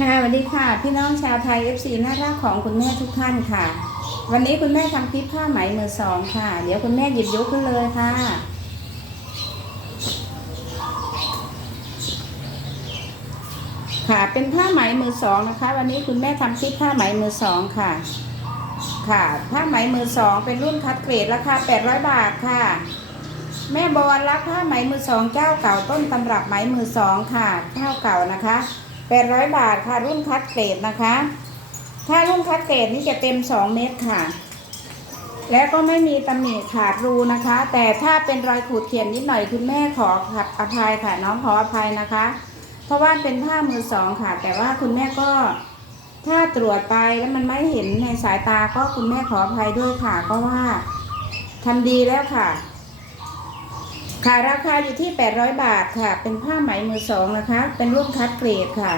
ค่ะสวัสดีค่ะ พี่น้องชาวไทย FC หน้ารักของคุณแม่ทุกท่านค่ะ วันนี้คุณแม่ทำคลิปผ้าไหมมือสองค่ะ เดี๋ยวคุณแม่หยิบยกขึ้นเลยค่ะ ค่ะเป็นผ้าไหมมือสองนะคะ วันนี้คุณแม่ทำคลิปผ้าไหมมือสองค่ะ ค่ะ ผ้าไหมมือสองเป็นรุ่นคัดเกรดราคา800 บาทค่ะแม่บอลรับผ้าไหมมือสองเจ้าเก่าต้นตำรับไหมมือสองค่ะเจ้าเก่านะคะ 800 บาทค่ะ รุ่นคัดเกรดนะคะ ถ้ารุ่นคัดเกรดนี่จะเต็ม 2 เม็ดค่ะ แล้วก็ไม่มีตำหนิขาดรูนะคะ แต่ถ้าเป็นรอยขูดเขียนนิดหน่อยคุณแม่ขอขัดอภัยค่ะน้องขออภัยนะคะ เพราะว่าเป็นผ้ามือสองค่ะ แต่ว่าคุณแม่ก็ถ้าตรวจไปแล้วมันไม่เห็นในสายตาก็คุณแม่ขออภัยด้วยค่ะ เพราะว่าทำดีแล้วค่ะ ขายราคาอยู่ที่ 800 บาทค่ะ เป็นผ้าไหมมือสองนะคะ เป็นรุ่นคัดเกรดค่ะ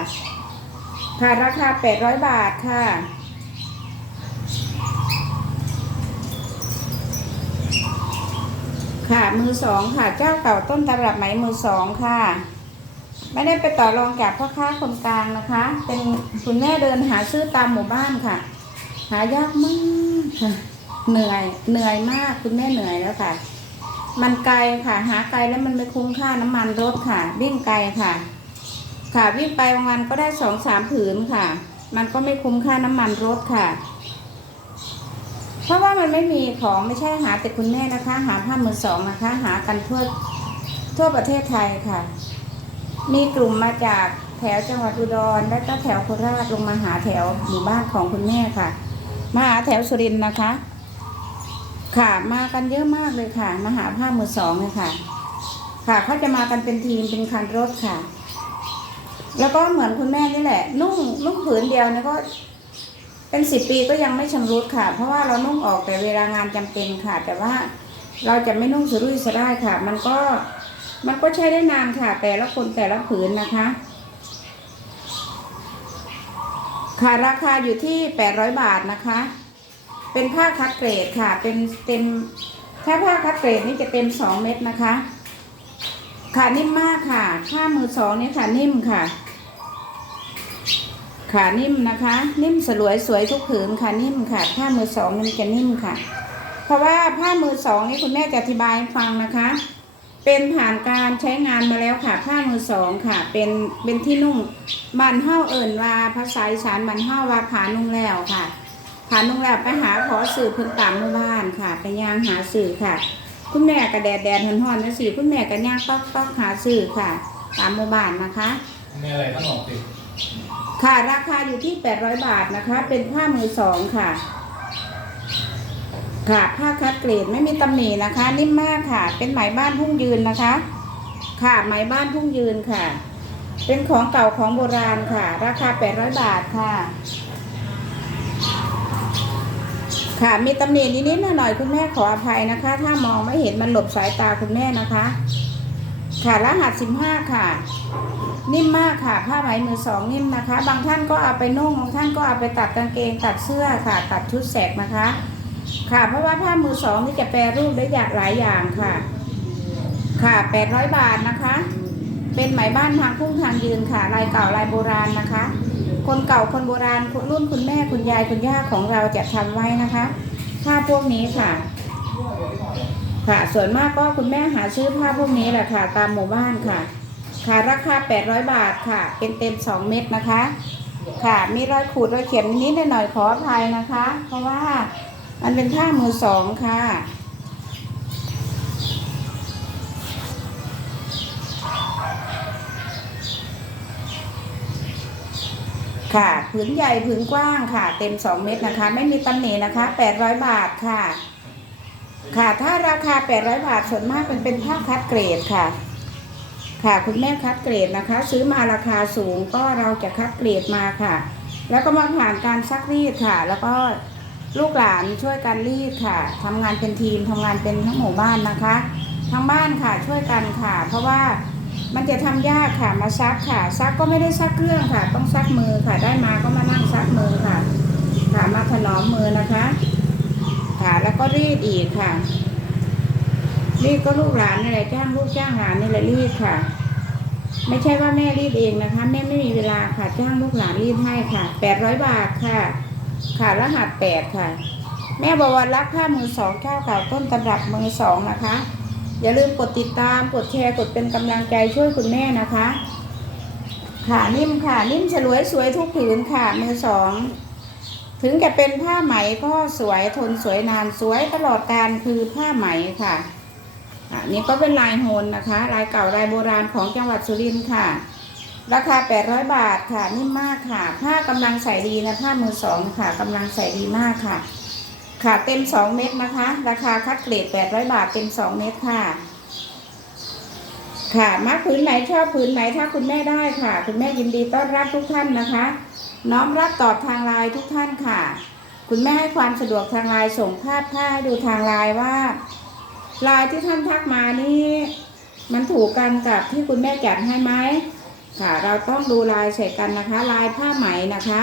ขายราคา 800 บาทค่ะ ค่ะมือสองค่ะ เจ้าเก่าต้นตำรับไหมมือสองค่ะ ไม่ได้ไปต่อรองกับพ่อค้าคนกลางนะคะ เป็นคุณแม่เดินหาซื้อตามหมู่บ้านค่ะ หายากมากค่ะ เหนื่อยเหนื่อยมากคุณแม่เหนื่อยแล้วค่ะ มันไกลค่ะ หาไกลแล้วมันไม่คุ้มค่าน้ำมันรถค่ะ วิ่งไกลค่ะ ค่ะวิ่งไปบางวันก็ได้สองสามผืนค่ะ มันก็ไม่คุ้มค่าน้ำมันรถค่ะ เพราะว่ามันไม่มีของไม่ใช่หาแต่คุณแม่นะคะ หาผ้ามือสองนะคะ หากันทั่วทั่วประเทศไทยค่ะ มีกลุ่มมาจากแถวจังหวัดอุดรและก็แถวโคราชลงมาหาแถวหมู่บ้านของคุณแม่ค่ะ มาหาแถวสุรินทร์นะคะ ค่ะมากันเยอะมากเลยค่ะ มาหาผ้ามือสองเลยค่ะ ค่ะเขาจะมากันเป็นทีมเป็นคันรถค่ะ แล้วก็เหมือนคุณแม่นี่แหละ นุ่งนุ่งผืนเดียวเนี่ยก็ เป็นสิบปีก็ยังไม่ชำรุดค่ะ เพราะว่าเรานุ่งออกแต่เวลางานจำเป็นค่ะ แต่ว่าเราจะไม่นุ่งสุรุ่ยสุร่ายค่ะ มันก็มันก็ใช้ได้นานค่ะ แต่ละคนแต่ละผืนนะคะ ค่ะราคาอยู่ที่800บาทนะคะ เป็นผ้าคัดเกรดค่ะ เป็นเต็มถ้าผ้าคัดเกรดนี่จะเต็ม2เม็ดนะคะ ค่ะนิ่มมากค่ะผ้ามือสองนี่ค่ะนิ่มค่ะ ค่ะนิ่มนะคะ นิ่มสลวยสวยทุกผืนค่ะนิ่มค่ะผ้ามือสองมันจะนิ่มค่ะ เพราะว่าผ้ามือสองนี่คุณแม่จะอธิบายฟังนะคะ เป็นผ่านการใช้งานมาแล้วค่ะ ผ้ามือสองค่ะ เป็นเป็นที่นุ่งบันเฮ้าเอิ่นว่าภาษาอีสานบันเฮ้าว่าผานุ่งแล้วค่ะ ผานุ่งแล้วไปหาขอสื่อเพิ่นตามหมู่บ้านค่ะ ไปย่างหาสื่อค่ะ คุณแม่กระแดดแดดหอนๆนะสิคุณแม่ก็ย่างต๊อกต๊อกหาสื่อค่ะ ตามหมู่บ้านนะคะ มีอะไรต้องออกสิค่ะราคาอยู่ที่ 800 บาทนะคะ เป็นผ้ามือสองค่ะ ค่ะผ้าคัดเกรดไม่มีตำหนินะคะ นิ่มมากค่ะ เป็นไหมบ้านทุ่งยืนนะคะ ค่ะไหมบ้านทุ่งยืนค่ะ เป็นของเก่าของโบราณค่ะ ราคา 800 บาทค่ะ ค่ะมีตำหนินิดๆหน่อยๆคุณแม่ขออภัยนะคะ ถ้ามองไม่เห็นมันหลบสายตาคุณแม่นะคะ ค่ะรหัส15ค่ะ นิ่มมากค่ะ ผ้าไหมมือสองนิ่มนะคะ บางท่านก็เอาไปนุ่งบางท่านก็เอาไปตัดกางเกง ตัดเสื้อค่ะ ตัดชุดแสกนะคะ ค่ะเพราะว่าผ้ามือสองนี่จะแปรรูปได้อย่างหลายอย่างค่ะ ค่ะ800บาทนะคะ เป็นไหมบ้านทางพุ่งทางยืนค่ะลายเก่าลายโบราณนะคะ คนเก่าคนโบราณรุ่นคุณแม่คุณยายคุณย่าของเราจะทำไว้นะคะผ้าพวกนี้ค่ะ ค่ะ ส่วนมากก็คุณแม่หาซื้อผ้าพวกนี้แหละค่ะ ตามหมู่บ้านค่ะ ค่ะราคา 800 บาทค่ะ เป็นเต็ม 2 เม็ดนะคะ ค่ะ มีรอยขูดรอยเขียนนิดหน่อยขออภัยนะคะ เพราะว่ามันเป็นผ้ามือสองค่ะ ค่ะผืนใหญ่ผืนกว้างค่ะ เต็ม 2 เม็ดนะคะ ไม่มีตำหนินะคะ 800 บาทค่ะ ค่ะถ้าราคา 800 บาทส่วนมากเป็นเป็นผ้าคัดเกรดค่ะ ค่ะคุณแม่คัดเกรดนะคะ ซื้อมาราคาสูงก็เราจะคัดเกรดมาค่ะ แล้วก็มาผ่านการซักรีดค่ะ แล้วก็ลูกหลานช่วยกันรีดค่ะทำงานเป็นทีมทำงานเป็นทั้งหมู่บ้านนะคะ ทั้งบ้านค่ะช่วยกันค่ะ เพราะว่า มันจะทำยากค่ะมาซักค่ะ ซักก็ไม่ได้ซักเครื่องค่ะ ต้องซักมือค่ะ ได้มาก็มานั่งซักมือค่ะ ค่ะมาถนอมมือนะคะ ค่ะแล้วก็รีดอีกค่ะ รีดก็ลูกหลานนี่แหละจ้างลูกจ้างหลานนี่แหละรีดค่ะ ไม่ใช่ว่าแม่รีดเองนะคะ แม่ไม่มีเวลาค่ะจ้างลูกหลานรีดให้ค่ะแปดร้อยบาทค่ะ ค่ะรหัสแปดค่ะ แม่บวรรักผ้ามือสองเจ้าเก่าต้นตำรับมือสองนะคะ อย่าลืมกดติดตามกดแชร์กดเป็นกำลังใจช่วยคุณแม่นะคะ ค่ะนิ่มค่ะ นิ่มฉลวยสวยทุกผืนค่ะ มือสองถึงจะเป็นผ้าไหมก็สวยทนสวยนานสวยตลอดการคือผ้าไหมค่ะอันนี้ก็เป็นลายโฮนนะคะ ลายเก่าลายโบราณของจังหวัดสุรินทร์ค่ะ ราคา 800 บาทค่ะนิ่มมากค่ะ ผ้ากำลังใส่ดีนะผ้ามือสองค่ะกำลังใส่ดีมากค่ะ ค่ะเต็ม 2 เม็ดนะคะ ราคาคัดเกรด800 บาทเต็ม 2 เม็ดค่ะ ค่ะมาผืนไหนชอบผืนไหนถ้าคุณแม่ได้ค่ะ คุณแม่ยินดีต้อนรับทุกท่านนะคะ น้อมรับตอบทางไลน์ทุกท่านค่ะ คุณแม่ให้ความสะดวกทางไลน์ส่งภาพผ้าให้ดูทางไลน์ว่าลน์ที่ท่านทักมานี่ มันถูกกันกับที่คุณแม่จัดให้ไหมค่ะ เราต้องดูลายใส่กันนะคะ ลายผ้าไหมนะคะ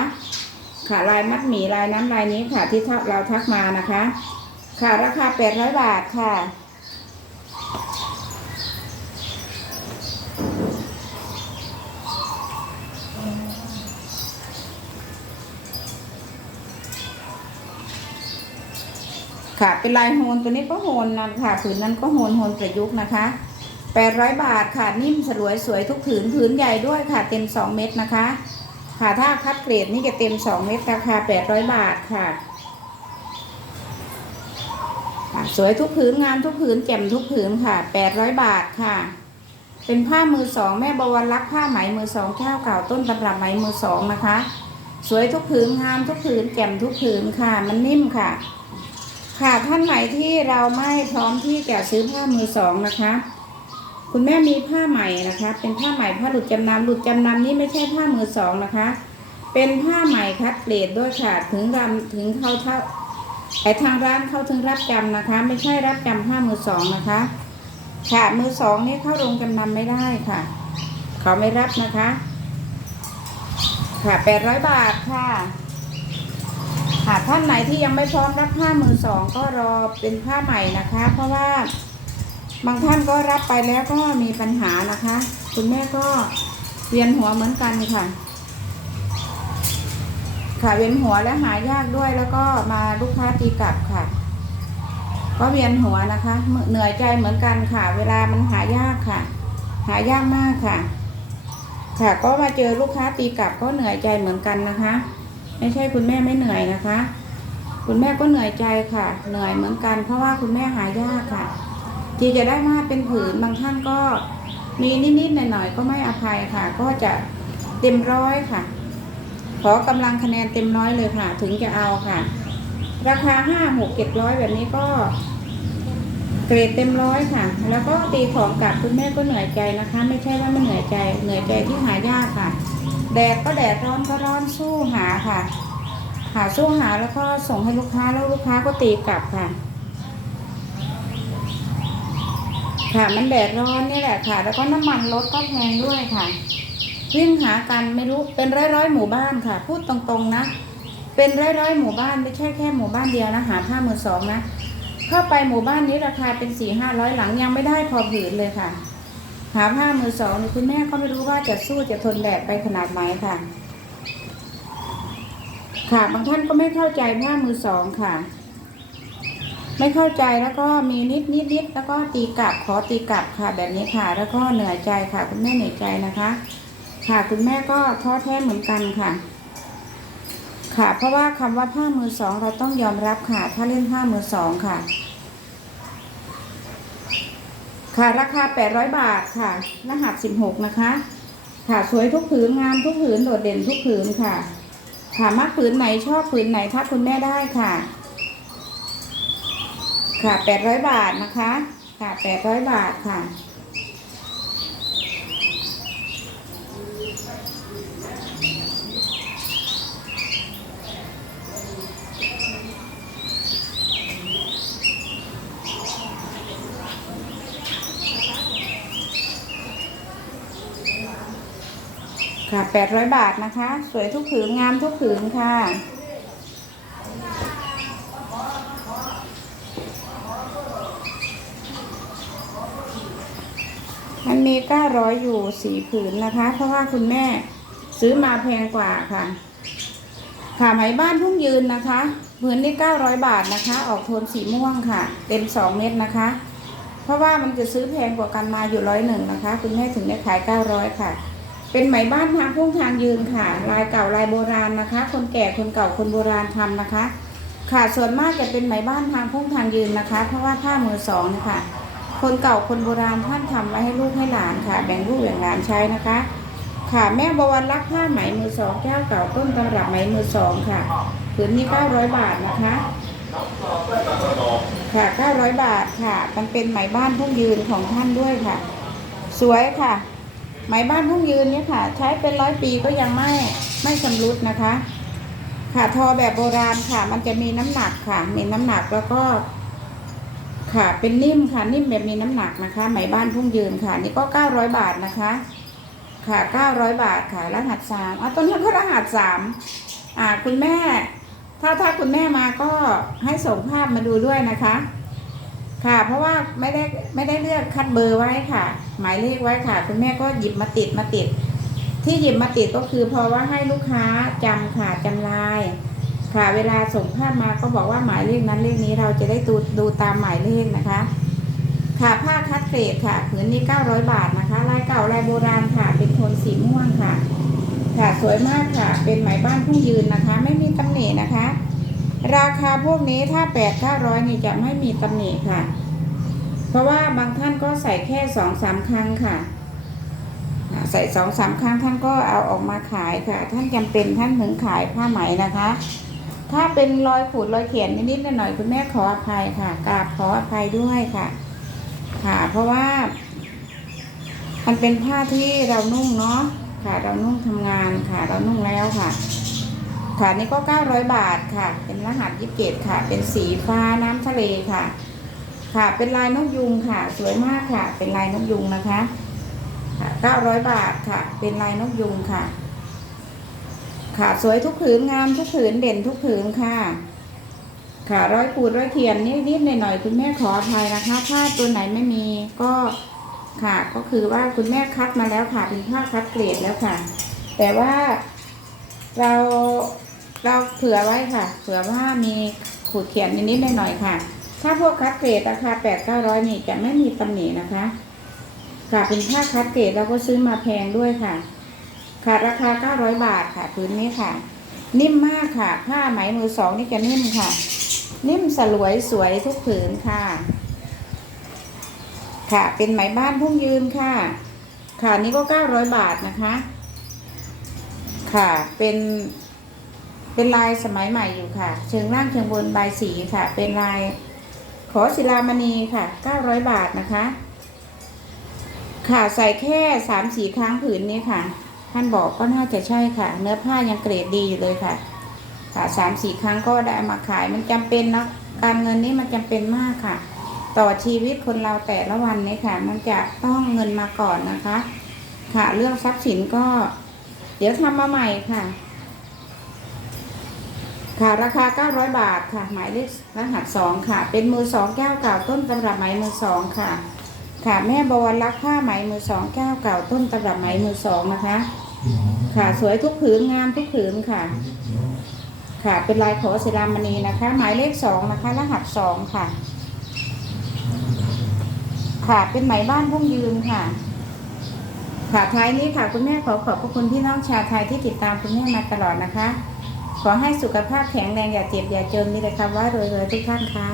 ค่ะลายมัดหมี่ลายน้ำลายนี้ค่ะที่เราทักมานะคะ ค่ะราคา800บาทค่ะค่ะเป็นลายโฮนตัวนี้ก็โฮนนะค่ะผืนนั้นก็โฮนโฮนประยุกต์นะคะ800 บาทค่ะนิ่มสลวยสวยทุกผืนผืนใหญ่ด้วยค่ะเต็ม 2 เม็ดนะคะ ค่ะถ้าคัดเกรดนี่จะเต็ม2เม็ดราคา800บาทค่ะสวยทุกผืนงามทุกผืนแจ่มทุกผืนค่ะ800บาทค่ะ เป็นผ้ามือสองแม่บวรรักผ้าไหมมือสองเจ้าเก่าต้นตำรับไหมมือสองนะคะ สวยทุกผืนงามทุกผืนแจ่มทุกผืนค่ะ มันนิ่มค่ะ ค่ะท่านไหนที่เราไม่พร้อมที่จะซื้อผ้ามือสองนะคะ คุณแม่มีผ้าใหม่นะคะ เป็นผ้าใหม่ผ้าหลุดจำนำหลุดจำนำนี่ไม่ใช่ผ้ามือสองนะคะ เป็นผ้าใหม่คัดเกรดด้วยค่ะถึงรำถึงเข้าเท่าไอทางร้านเข้าถึงรับจำนะคะ ไม่ใช่รับจำผ้ามือสองนะคะ ค่ะมือสองนี่เข้าโรงจำนำไม่ได้ค่ะ เขาไม่รับนะคะ ค่ะแปดร้อยบาทค่ะหากท่านไหนที่ยังไม่พร้อมรับผ้ามือสองก็รอเป็นผ้าใหม่นะคะ เพราะว่า บางท่านก็รับไปแล้วก็มีปัญหานะคะ คุณแม่ก็เวียนหัวเหมือนกันค่ะ ค่ะเวียนหัวและหายากด้วยแล้วก็มาลูกค้าตีกลับค่ะ ก็เวียนหัวนะคะเหนื่อยใจเหมือนกันค่ะ เวลามันหายากค่ะ หายากมากค่ะ ค่ะก็มาเจอลูกค้าตีกลับก็เหนื่อยใจเหมือนกันนะคะ ไม่ใช่คุณแม่ไม่เหนื่อยนะคะ คุณแม่ก็เหนื่อยใจค่ะ เหนื่อยเหมือนกัน เพราะว่าคุณแม่หายากค่ะ ที่จะได้มาเป็นผืนบางท่านก็มีนิดๆหน่อยๆก็ไม่อภัยค่ะ ก็จะเต็มร้อยค่ะ ขอกำลังคะแนนเต็มร้อยเลยค่ะ ถึงจะเอาค่ะ ราคาห้าหกเจ็ดร้อยแบบนี้ก็เกรดเต็มร้อยค่ะ แล้วก็ตีของกลับคุณแม่ก็เหนื่อยใจนะคะ ไม่ใช่ว่าไม่เหนื่อยใจ เหนื่อยใจที่หายากค่ะ แดดก็แดดร้อนก็ร้อนสู้หาค่ะ หาสู้หาแล้วก็ส่งให้ลูกค้าแล้วลูกค้าก็ตีกลับค่ะ ค่ะมันแดดร้อนนี่แหละค่ะ แล้วก็น้ำมันรถก็แพงด้วยค่ะ วิ่งหากันไม่รู้เป็นร้อยร้อยหมู่บ้านค่ะ พูดตรงๆนะ เป็นร้อยร้อยหมู่บ้านไม่ใช่แค่หมู่บ้านเดียวนะหาผ้ามือสองนะเข้าไปหมู่บ้านนี้ราคาเป็นสี่ห้าร้อยหลังยังไม่ได้พอผืนเลยค่ะ หาผ้ามือสองนี่คุณแม่ก็ไม่รู้ว่าจะสู้จะทนแดดไปขนาดไหนค่ะ ค่ะบางท่านก็ไม่เข้าใจผ้ามือสองค่ะ ไม่เข้าใจแล้วก็มีนิดนิดนิดแล้วก็ตีกลับขอตีกลับค่ะ แบบนี้ค่ะ แล้วก็เหนื่อยใจค่ะ คุณแม่เหนื่อยใจนะคะ ค่ะคุณแม่ก็ท้อแท้เหมือนกันค่ะ ค่ะเพราะว่าคำว่าผ้ามือสองเราต้องยอมรับค่ะ ถ้าเล่นผ้ามือสองค่ะ ค่ะราคา800บาทค่ะรหัส16นะคะ ค่ะสวยทุกผืนงามทุกผืนโดดเด่นทุกผืนค่ะ ค่ะมักผืนไหนชอบผืนไหนทักคุณแม่ได้ค่ะ ค่ะ800บาทนะคะ ค่ะ800บาทค่ะ ค่ะ800บาทนะคะ สวยทุกผืนงามทุกผืนค่ะ มันมีเก้าร้อยอยู่สี่ผืนนะคะ เพราะว่าคุณแม่ซื้อมาแพงกว่าค่ะค่ะไหมบ้านทุ่งยืนนะคะผืนนี้เก้าร้อยบาทนะคะ ออกโทนสีม่วงค่ะ เต็มสองเม็ดนะคะ เพราะว่ามันจะซื้อแพงกว่ากันมาอยู่ร้อยหนึ่งนะคะ คุณแม่ถึงได้ขายเก้าร้อยค่ะ เป็นไหมบ้านทางพุ่งทางยืนค่ะ ลายเก่าลายโบราณนะคะ คนแก่คนเก่าคนโบราณทำนะคะ ค่ะส่วนมากจะเป็นไหมบ้านทางพุ่งทางยืนนะคะ เพราะว่าผ้ามือสองนะคะ คนเก่าคนโบราณท่านทำไว้ให้ลูกให้หลานค่ะ แบ่งลูกแบ่งหลานใช้นะคะ ค่ะแม่บวรรักผ้าไหมมือสองแก้วเก่าต้นตำรับไหมมือสองค่ะผืนนี้เก้าร้อยบาทนะคะค่ะเก้าร้อยบาทค่ะ มันเป็นไหมบ้านทุ่งยืนของท่านด้วยค่ะ สวยค่ะ ไหมบ้านทุ่งยืนเนี่ยค่ะ ใช้เป็นร้อยปีก็ยังไม่ไม่ชำรุดนะคะ ค่ะทอแบบโบราณค่ะ มันจะมีน้ำหนักค่ะ มีน้ำหนักแล้วก็ ค่ะ เป็นนิ่มค่ะ นิ่มแบบมีน้ำหนักนะคะ ไหมบ้านทุ่งยืนค่ะ นี่ก็เก้าร้อยบาทนะคะ ค่ะเก้าร้อยบาทค่ะ รหัสสามอะต้นนี้ก็รหัสสามอ่า คุณแม่ ถ้าถ้าคุณแม่มาก็ให้ส่งภาพมาดูด้วยนะคะ ค่ะ เพราะว่าไม่ได้ไม่ได้เลือกคัดเบอร์ไว้ค่ะ หมายเลขไว้ค่ะ คุณแม่ก็หยิบมาติดมาติด ที่หยิบมาติดก็คือเพราะว่าให้ลูกค้าจำค่ะจำลาย ค่ะเวลาส่งภาพมาก็บอกว่าหมายเลขนั้นเลขนี้เราจะได้ดูดูตามหมายเลขนะคะ ค่ะผ้าคัดเกรดค่ะผืนนี้900 บาทนะคะลายเก่าลายโบราณค่ะ เป็นโทนสีม่วงค่ะ ค่ะสวยมากค่ะ เป็นไหมบ้านทุ่งยืนนะคะ ไม่มีตำหนินะคะ ราคาพวกนี้ถ้าแปดเก้าร้อยนี่จะไม่มีตำหนิค่ะ เพราะว่าบางท่านก็ใส่แค่สองสามครั้งค่ะใส่สองสามครั้งท่านก็เอาออกมาขายค่ะ ท่านจำเป็นท่านถึงขายผ้าไหมนะคะ ถ้าเป็นรอยขูดรอยเขียนนิดๆหน่อยๆคุณแม่ขออภัยค่ะกราบขออภัยด้วยค่ะ ค่ะ เพราะว่า มันเป็นผ้าที่เรานุ่งเนาะค่ะ เรานุ่งทำงานค่ะ เรานุ่งแล้วค่ะค่ะนี่ก็900บาทค่ะ เป็นรหัสยิบเกตค่ะ เป็นสีฟ้าน้ำทะเลค่ะ ค่ะ เป็นลายนกยุงค่ะ สวยมากค่ะ เป็นลายนกยุงนะคะค่ะ900บาทค่ะ เป็นลายนกยุงค่ะ ค่ะสวยทุกผืนงามทุกผืนเด่นทุกผืนค่ะ ค่ะร้อยขูดร้อยเขียนนิดๆหน่อยๆคุณแม่ขออภัยนะคะผ้าตัวไหนไม่มีก็ค่ะ ก็คือว่าคุณแม่คัดมาแล้วค่ะเป็นผ้าคัดเกรดแล้วค่ะ แต่ว่าเราเราเผื่อไว้ค่ะ เผื่อว่ามีขูดเขียนนิดๆหน่อยๆค่ะ ถ้าพวกคัดเกรดราคาแปดเก้าร้อยนี่จะไม่มีตำหนินะคะ ค่ะเป็นผ้าคัดเกรดเราก็ซื้อมาแพงด้วยค่ะ ค่ะราคาเก้าร้อยบาทค่ะพื้นนี้ค่ะ นิ่มมากค่ะ ผ้าไหมมือสองนี่จะนิ่มค่ะ นิ่มสลวยสวยทุกผืนค่ะ ค่ะเป็นไหมบ้านพุ่งยืนค่ะ ค่ะนี่ก็เก้าร้อยบาทนะคะ ค่ะเป็น เป็นลายสมัยใหม่อยู่ค่ะ เชิงล่างเชิงบนบายสีค่ะ เป็นลายขอศิลามณีค่ะเก้าร้อยบาทนะคะ ค่ะใส่แค่สามสีครั้งผืนนี้ค่ะ ท่านบอกก็น่าจะใช่ค่ะ เนื้อผ้ายังเกรดดีอยู่เลยค่ะ ค่ะสามสี่ครั้งก็ได้มาขายมันจำเป็นนะการเงินนี้มันจำเป็นมากค่ะ ต่อชีวิตคนเราแต่ละวันนี้ค่ะ มันจะต้องเงินมาก่อนนะคะ ค่ะ เรื่องทรัพย์สินก็ เดี๋ยวทำมาใหม่ค่ะ ค่ะราคา 900 บาทค่ะ หมายเลขรหัสสองค่ะ เป็นมือสองแก้วเก่าต้นตำรับไหมมือสองค่ะค่ะแม่บวรรักผ้าไหมมือสองแก้วเก่าต้นตำรับไหมมือสองนะคะ ค่ะ สวยทุกผืนงามทุกผืนค่ะ ค่ะ เป็นลายขอศิลามณีนะคะ หมายเลขสองนะคะ รหัสสองค่ะ ค่ะเป็นไหมบ้านพุ่งยืนค่ะ ค่ะท้ายนี้ค่ะคุณแม่ขอขอบพระคุณพี่น้องชาวไทยที่ติดตามคุณแม่มาตลอดนะคะ ขอให้สุขภาพแข็งแรงอย่าเจ็บอย่าจนมีแต่คำว่ารวยๆทุกท่านค่ะ